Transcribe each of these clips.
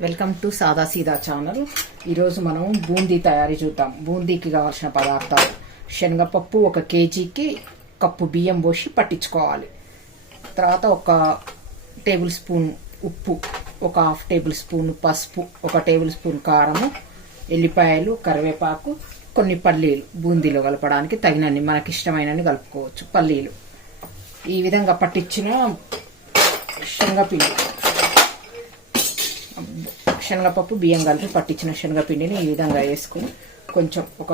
Welcome to సాదా సీదా channel. ఈరోజు మనం బూందీ తయారీ చూద్దాం. బూందీకి కావాల్సిన పదార్థాలు. శనగపప్పు ఒక కేజీకి కప్పు బియ్యం పోసి పట్టించుకోవాలి. తర్వాత ఒక టేబుల్ స్పూన్ ఉప్పు ఒక హాఫ్ టేబుల్ స్పూన్ పసుపు ఒక టేబుల్ స్పూన్ కారము ఎల్లిపాయలు కరివేపాకు కొన్ని పల్లీలు. బూందీలో కలపడానికి తగినన్ని మనకి ఇష్టమైనన్ని కలుపుకోవచ్చు. పల్లీలు. ఈ విధంగా పట్టించిన శనగపిండి. శనగపప్పు బియ్యం కలిపి పట్టించిన శనగపిండిని ఈ విధంగా వేసుకొని కొంచెం ఒక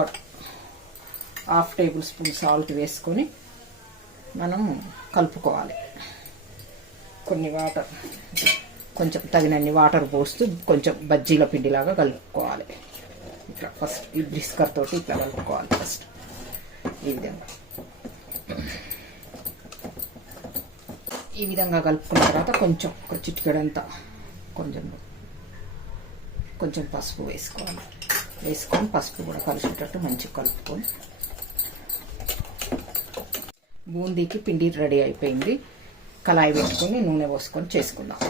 హాఫ్ టేబుల్ స్పూన్ సాల్ట్ వేసుకొని మనం కలుపుకోవాలి. కొన్ని వాటర్ కొంచెం తగినన్ని వాటర్ పోస్తూ కొంచెం బజ్జీల పిండిలాగా కలుపుకోవాలి. ఇట్లా ఫస్ట్ ఈ బ్రిస్కర్ తోటి ఇట్లా కలుపుకోవాలి ఫస్ట్. ఈ విధంగా. ఈ విధంగా కలుపుకున్న తర్వాత కొంచెం ఒక చిటికెడంతా కొంచెం కొంచెం పసుపు వేసుకోవాలి. వేసుకొని పసుపు కూడా కలిసేటట్టు మంచిగా కలుపుకొని బూందీకి పిండి రెడీ అయిపోయింది. కళాయి పెట్టుకొని నూనె పోసుకొని చేసుకుందాం.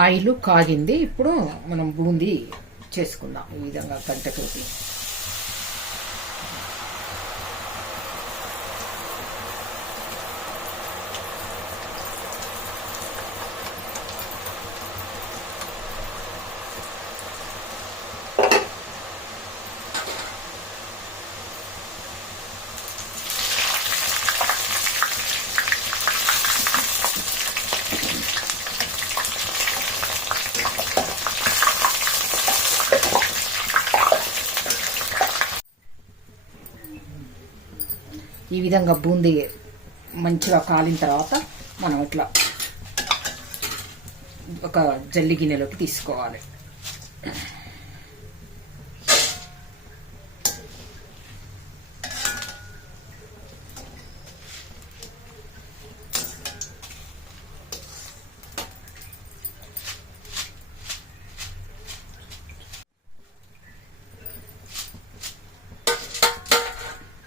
ఆయిల్ కాగింది. ఇప్పుడు మనం బూందీ చేసుకుందాం. ఈ విధంగా గంటతోటి ఈ విధంగా బూందీ మంచిగా కాలిన తర్వాత మనం ఇట్లా ఒక జల్లి గిన్నెలోకి తీసుకోవాలి.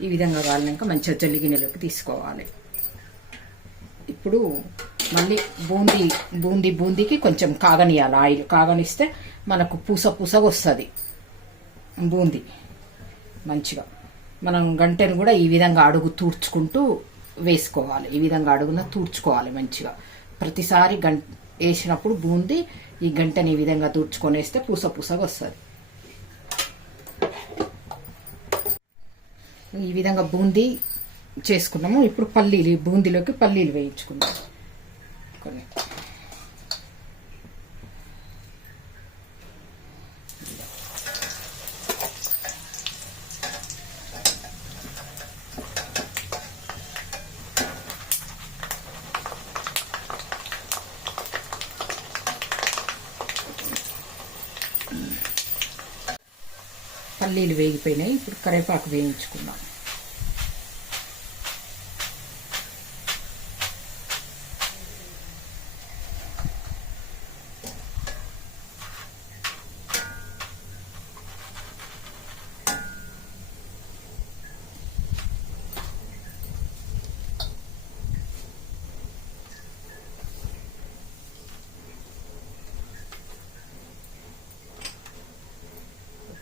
ఈ విధంగా కాలినాక మంచిగా జల్లి గిన్నెలోకి తీసుకోవాలి. ఇప్పుడు మళ్ళీ బూందీ బూందీ బూందీకి కొంచెం కాగనియాలి. ఆయిల్ కాగనిస్తే మనకు పూస పూసగా వస్తుంది. బూందీ మంచిగా. మనం గంటను కూడా ఈ విధంగా అడుగు తూర్చుకుంటూ వేసుకోవాలి. ఈ విధంగా అడుగున తూడ్చుకోవాలి మంచిగా. ప్రతిసారి గం వేసినప్పుడు బూందీ ఈ గంటని ఈ విధంగా తూర్చుకొని వేస్తే పూస పూసగా వస్తుంది. ఈ విధంగా బూందీ చేసుకున్నాము. ఇప్పుడు పల్లీలు బూందీలోకి పల్లీలు వేయించుకున్నాము కొన్ని పల్లీలు వేగిపోయినాయి. ఇప్పుడు కరివేపాకు వేయించుకుందాం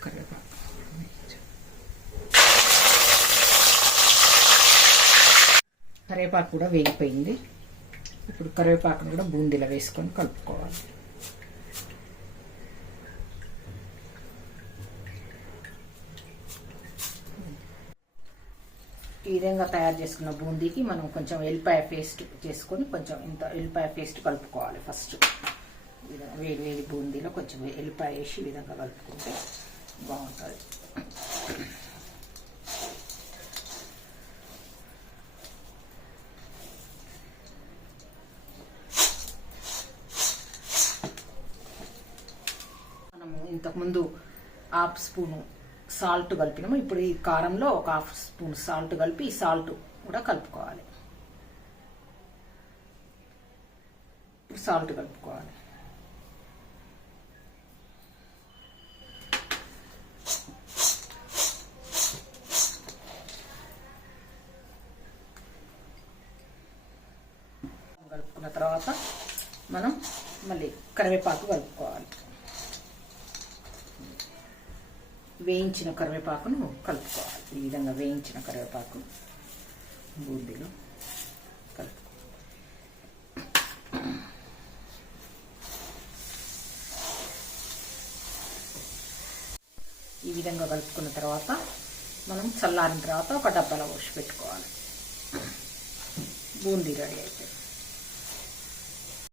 కరివేపాకు కరివేపాకు కూడా వేగిపోయింది. ఇప్పుడు కరివేపాకును కూడా బూందీలో వేసుకొని కలుపుకోవాలి. ఈ విధంగా తయారు చేసుకున్న బూందీకి మనం కొంచెం ఎల్లిపాయ పేస్ట్ చేసుకొని కొంచెం ఇంత ఎల్లిపాయ పేస్ట్ కలుపుకోవాలి ఫస్ట్. వేడి వేడి బూందీలో కొంచెం ఎల్లిపాయ వేసి ఈ విధంగా కలుపుకుంటే బాగుంటుంది. హాఫ్ స్పూను సాల్ట్ కలిపినాము. ఇప్పుడు ఈ కారంలో ఒక హాఫ్ స్పూన్ సాల్ట్ కలిపి ఈ సాల్ట్ కూడా కలుపుకోవాలి. ఇప్పుడు సాల్ట్ కలుపుకోవాలి. కలుపుకున్న తర్వాత మనం మళ్ళీ కరివేపాకు కలుపుకోవాలి. వేయించిన కరివేపాకును కలుపుకోవాలి. ఈ విధంగా వేయించిన కరివేపాకు బూందీలో కలుపుకోవాలి. ఈ విధంగా కలుపుకున్న తర్వాత మనం చల్లారిన తర్వాత ఒక డబ్బాలో పోసి పెట్టుకోవాలి. బూందీ రెడీ అయిపోయింది.